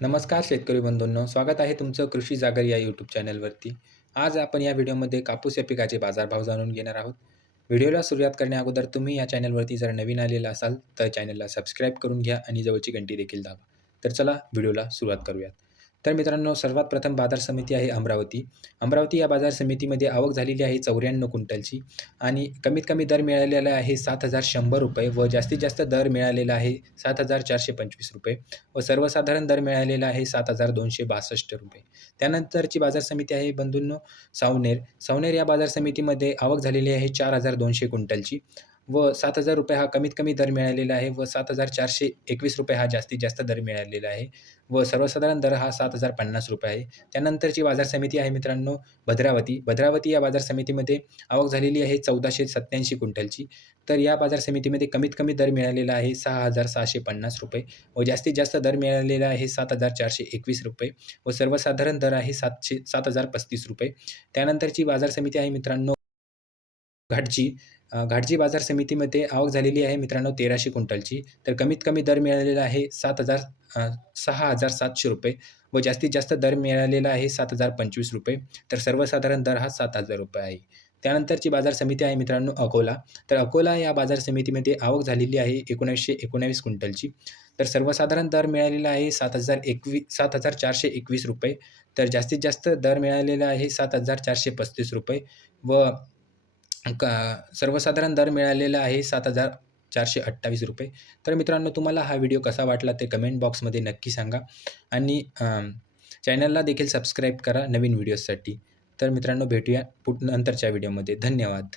नमस्कार शेतकरी बंधूंनो स्वागत आहे तुमचं कृषी जागर या यूट्यूब चॅनलवरती आज आपण या व्हिडिओमध्ये कापूस या पिकाचे बाजारभाव जाणून घेणार आहोत. व्हिडिओला सुरुवात करण्याअगोदर तुम्ही या चॅनलवरती जर नवीन आलेला असाल तर चॅनलला सबस्क्राईब करून घ्या आणि जवळची घंटी देखील दाबा. तर चला व्हिडिओला सुरुवात करूयात. तर मित्रांनो सर्वात प्रथम बाजार समिती आहे अमरावती. अमरावती या बाजार समितीमध्ये आवक झालेली आहे चौऱ्याण्णव क्विंटलची आणि कमीत कमी दर मिळालेला आहे सात हजार शंभर रुपये व जास्तीत जास्त दर मिळालेला आहे सात हजार चारशे पंचवीस रुपये व सर्वसाधारण दर मिळालेला आहे सात हजार दोनशे बासष्ट रुपये. त्यानंतरची बाजार समिती आहे बंधूंनो सावनेर. सावनेर या बाजार समितीमध्ये आवक झालेली आहे चार हजार दोनशे क्विंटलची व सात हजार रुपये हा कमीत कमी दर मिळालेला आहे व सात हजार चारशे एकवीस रुपये हा जास्तीत जास्त दर मिळालेला आहे व सर्वसाधारण दर हा सात हजार पन्नास रुपये आहे. त्यानंतरची बाजार समिती आहे मित्रांनो भद्रावती. भद्रावती या बाजार समितीमध्ये आवक झालेली आहे चौदाशे सत्त्याऐंशी क्विंटलची. तर या बाजार समितीमध्ये कमीत कमी दर मिळालेला आहे सहा हजार सहाशे पन्नास रुपये व जास्तीत जास्त दर मिळालेला आहे सात हजार चारशे एकवीस रुपये व सर्वसाधारण दर आहे सातशे सात हजार पस्तीस रुपये. त्यानंतरची बाजार समिती आहे मित्रांनो घाटची घाटजी घाटची बाजार समितीमध्ये आवक झालेली आहे मित्रांनो तेराशे क्विंटलची. तर कमीत कमी दर मिळालेला आहे सात हजार सहा हजार सातशे रुपये व जास्तीत जास्त दर मिळालेला आहे सात हजार पंचवीस रुपये. तर सर्वसाधारण दर हा सात हजार रुपये आहे. त्यानंतरची बाजार समिती आहे मित्रांनो अकोला. तर अकोला या बाजार समितीमध्ये आवक झालेली आहे एकोणीसशे एकोणावीस क्विंटलची. तर सर्वसाधारण दर मिळालेला आहे सात हजार एकवी सात हजार चारशे एकवीस रुपये. तर जास्तीत जास्त दर मिळालेला आहे सात हजार चारशे पस्तीस रुपये व का सर्वसाधारण दर मिळालेला आहे सात हजार चारशे अठ्ठावीस रुपये. तर मित्रांनो तुम्हाला हा व्हिडिओ कसा वाटला ते कमेंट बॉक्समध्ये नक्की सांगा. आणि चॅनलला देखील सबस्क्राईब करा नवीन व्हिडिओजसाठी तर मित्रांनो भेटूया पुट नंतरच्या व्हिडिओमध्ये धन्यवाद.